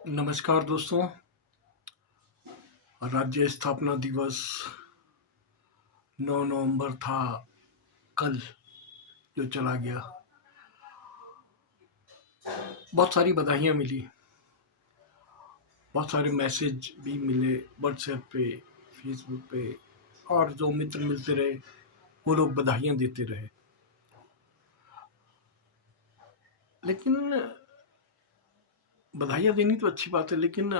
नमस्कार दोस्तों। राज्य स्थापना दिवस 9 नवंबर था कल, जो चला गया। बहुत सारी बधाइयाँ मिली, बहुत सारे मैसेज भी मिले व्हाट्सएप पे, फेसबुक पे, और जो मित्र मिलते रहे वो लोग बधाइयाँ देते रहे। लेकिन बधाइयाँ देनी तो अच्छी बात है, लेकिन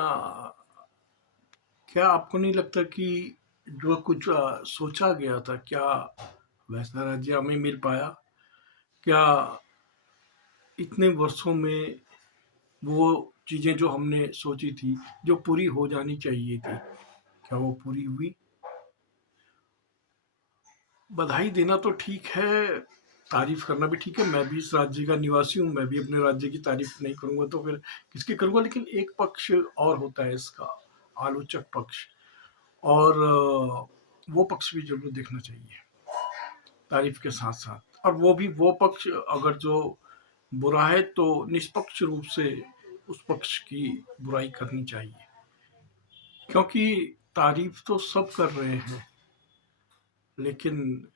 क्या आपको नहीं लगता कि जो कुछ सोचा गया था, क्या वैसा राज्य हमें मिल पाया? क्या इतने वर्षों में वो चीज़ें जो हमने सोची थी, जो पूरी हो जानी चाहिए थी, क्या वो पूरी हुई? बधाई देना तो ठीक है, तारीफ करना भी ठीक है। मैं भी इस राज्य का निवासी हूँ, मैं भी अपने राज्य की तारीफ नहीं करूँगा तो फिर किसकी करूँगा? लेकिन एक पक्ष और होता है इसका, आलोचक पक्ष, और वो पक्ष भी जरूर देखना चाहिए तारीफ के साथ साथ। और वो भी वो पक्ष अगर जो बुरा है तो निष्पक्ष रूप से उस पक्ष की बुराई करनी चाहिए, क्योंकि तारीफ तो सब कर रहे हैं, लेकिन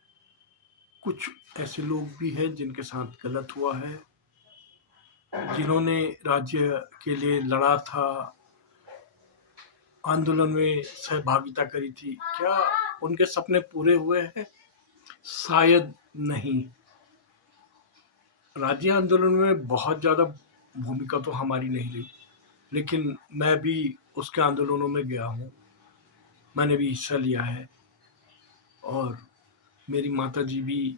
कुछ ऐसे लोग भी हैं जिनके साथ गलत हुआ है, जिन्होंने राज्य के लिए लड़ा था, आंदोलन में सहभागिता करी थी। क्या उनके सपने पूरे हुए हैं? शायद नहीं। राज्य आंदोलन में बहुत ज़्यादा भूमिका तो हमारी नहीं रही, लेकिन मैं भी उसके आंदोलनों में गया हूँ, मैंने भी हिस्सा लिया है, और मेरी माता जी भी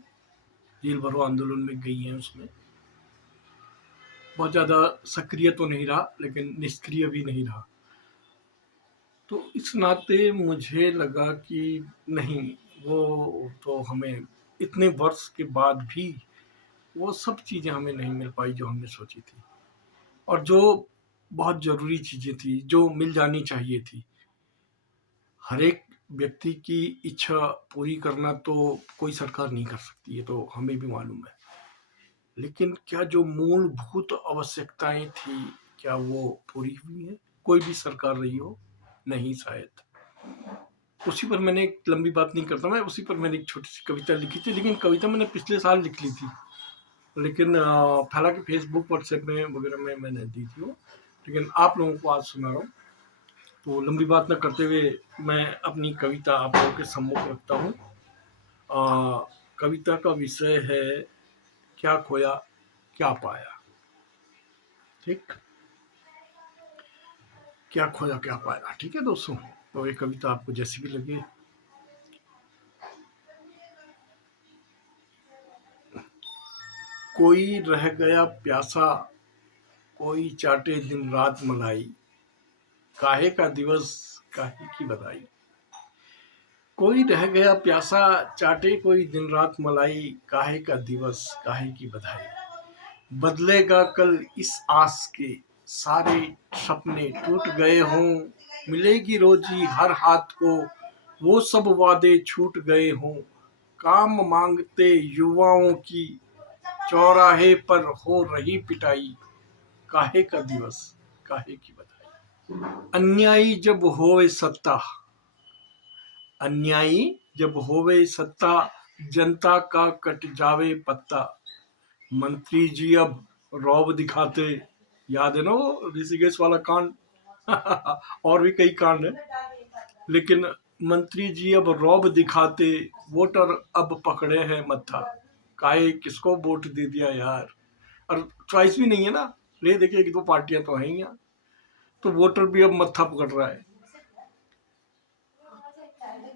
जेल भरो आंदोलन में गई हैं। उसमें बहुत ज़्यादा सक्रिय तो नहीं रहा, लेकिन निष्क्रिय भी नहीं रहा। तो इस नाते मुझे लगा कि नहीं, वो तो हमें इतने वर्ष के बाद भी वो सब चीज़ें हमें नहीं मिल पाई जो हमने सोची थी, और जो बहुत ज़रूरी चीज़ें थी, जो मिल जानी चाहिए थी। हर एक व्यक्ति की इच्छा पूरी करना तो कोई सरकार नहीं कर सकती, ये तो हमें भी मालूम है। लेकिन क्या जो मूलभूत आवश्यकताएं थी, क्या वो पूरी हुई हैं? कोई भी सरकार रही हो, नहीं शायद। उसी पर मैंने एक लंबी बात नहीं करता मैं, उसी पर मैंने एक छोटी सी कविता लिखी थी, लेकिन कविता मैंने पिछले साल लिख ली थी, लेकिन हालांकि फेसबुक व्हाट्सएप में वगैरह में मैंने दी थी वो, लेकिन आप लोगों को आज सुना रहा हूँ। तो लंबी बात न करते हुए मैं अपनी कविता आप लोगों के सम्मुख रखता हूँ। कविता का विषय है क्या खोया क्या पाया। ठीक, क्या खोया क्या पाया। ठीक है दोस्तों, तो ये कविता आपको जैसी भी लगे। कोई रह गया प्यासा, कोई चाटे दिन रात मलाई, काहे का दिवस काहे की बधाई। कोई रह गया प्यासा, चाटे कोई दिन रात मलाई, काहे का दिवस काहे की बधाई। बदलेगा कल इस आस के सारे सपने टूट गए हों, मिलेगी रोजी हर हाथ को वो सब वादे छूट गए हों। काम मांगते युवाओं की चौराहे पर हो रही पिटाई, काहे का दिवस काहे की बधाई। अन्यायी जब होवे सत्ता, अन्यायी जब होवे सत्ता, जनता का कट जावे पत्ता। मंत्री जी अब रौब दिखाते, याद है ना वो ऋषिकेश वाला कांड? और भी कई कांड है, लेकिन मंत्री जी अब रौब दिखाते, वोटर अब पकड़े हैं मत्था। काहे किसको वोट दे दिया यार, और चॉइस भी नहीं है ना, ले देखिए कि दो पार्टियां तो हैं ही यहाँ, तो वोटर भी अब मत्था पकड़ रहा है।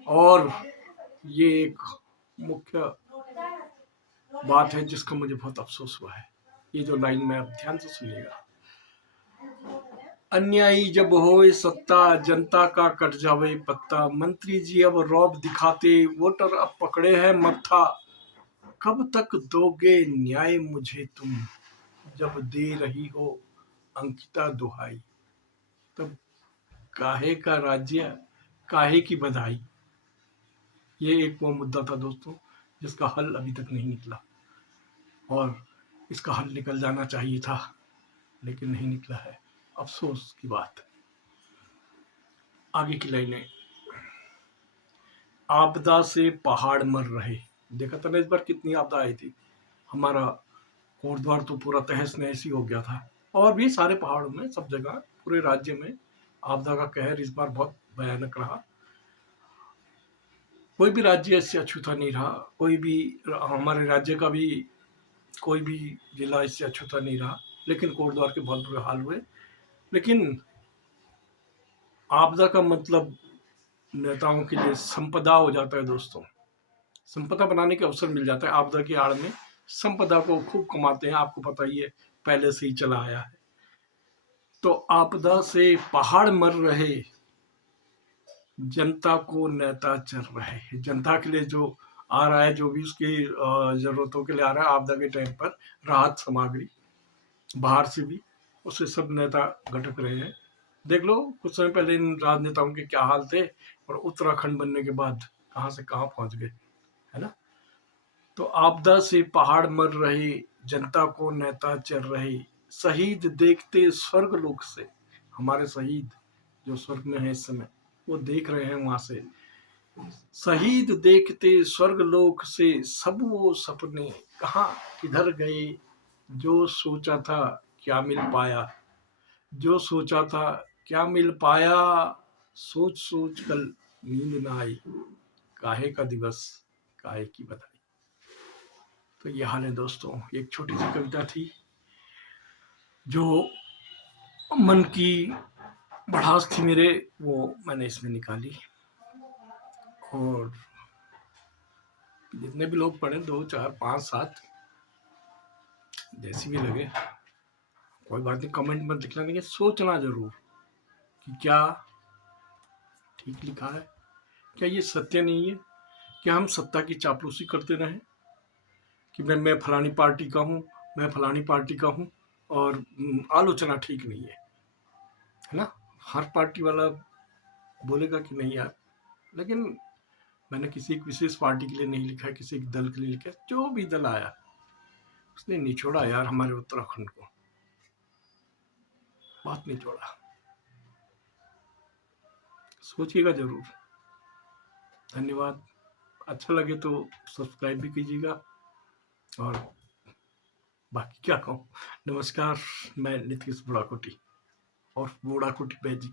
और ये एक मुख्य बात है जिसका मुझे बहुत अफसोस हुआ है। ये जो लाइन में आप ध्यान से सुनिएगा, अन्यायी जब होए सत्ता, जनता का कट जावे पत्ता। मंत्री जी अब रौब दिखाते, वोटर अब पकड़े हैं मत्था। कब तक दोगे न्याय मुझे तुम, जब दे रही हो अंकिता दुहाई। तब काहे का राज्य काहे की बधाई। ये एक वो मुद्दा था दोस्तों जिसका हल अभी तक नहीं निकला, और इसका हल निकल जाना चाहिए था, लेकिन नहीं निकला है। अफसोस की बात। आगे की लाइनें, आपदा से पहाड़ मर रहे। देखा था ना इस बार कितनी आपदा आई थी। हमारा कोटद्वार तो पूरा तहस नहस ही हो गया था, और भी सारे पहाड़ों में, सब जगह पूरे राज्य में आपदा का कहर इस बार बहुत भयानक रहा। कोई भी राज्य इससे अछूता नहीं रहा, कोई भी हमारे राज्य का भी कोई भी जिला इससे अछूता नहीं रहा। लेकिन कोटद्वार के बहुत बुरे हाल हुए। लेकिन आपदा का मतलब नेताओं के लिए संपदा हो जाता है दोस्तों। संपदा बनाने के अवसर मिल जाता है। आपदा की आड़ में संपदा को खूब कमाते हैं, आपको पता ही है, पहले से ही चला आया है। तो आपदा से पहाड़ मर रहे, जनता को नेता चल रहे। जनता के लिए जो आ रहा है, जो भी उसकी जरूरतों के लिए आ रहा है आपदा के टाइम पर, राहत सामग्री बाहर से भी, उससे सब नेता घटक रहे हैं। देख लो कुछ समय पहले इन राजनेताओं के क्या हाल थे, और उत्तराखंड बनने के बाद कहाँ से कहाँ पहुंच गए, है ना। तो आपदा से पहाड़ मर रहे, जनता को नेता चल रहे, शहीद देखते स्वर्ग लोक से। हमारे शहीद जो स्वर्ग में है इस समय, वो देख रहे हैं वहां से। शहीद देखते स्वर्ग लोक से, सब वो सपने कहाँ किधर गए। जो सोचा था क्या मिल पाया, जो सोचा था क्या मिल पाया। सोच सोच कल नींद न आई, काहे का दिवस काहे की बधाई। तो ये हाल है दोस्तों। एक छोटी सी कविता थी जो मन की भड़ास थी मेरे, वो मैंने इसमें निकाली। और जितने भी लोग पढ़े, 2 4 5 7 जैसी भी लगे, कोई बात नहीं, कमेंट में लिखना नहीं है, सोचना जरूर कि क्या ठीक लिखा है, क्या ये सत्य नहीं है। क्या हम सत्ता की चापलूसी करते रहें कि मैं फलानी पार्टी का हूँ, मैं फलानी पार्टी का हूँ, और आलोचना ठीक नहीं है ना। हर पार्टी वाला बोलेगा कि नहीं यार, लेकिन मैंने किसी एक विशेष पार्टी के लिए नहीं लिखा है, किसी एक दल के लिए लिखा है। जो भी दल आया उसने निचोड़ा यार हमारे उत्तराखंड को, बहुत निचोड़ा। सोचिएगा जरूर। धन्यवाद। अच्छा लगे तो सब्सक्राइब भी कीजिएगा, और बाकी क्या कहूँ। नमस्कार, मैं नीतीश बुढ़ाकोटी, और बुढ़ाकोटी बैजी।